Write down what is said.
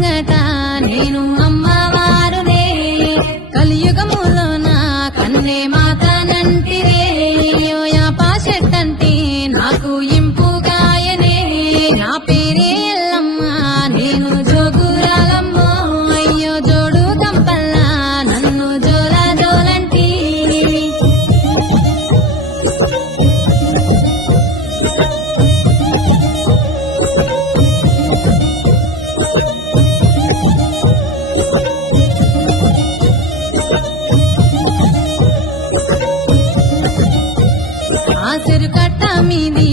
ముంగట నేను అమ్మవారునే కలియుగములోన కన్నే మాతనంటిరే యాప చెట్టంటే నాకు ఇంపుగాయనే నా పేరే ఎల్లమ్మ నేను జోగురాలమ్మో అయ్యో జోడు కంపల్లా నన్ను జోలా జోలంటి ఆసరు కట్ట మీది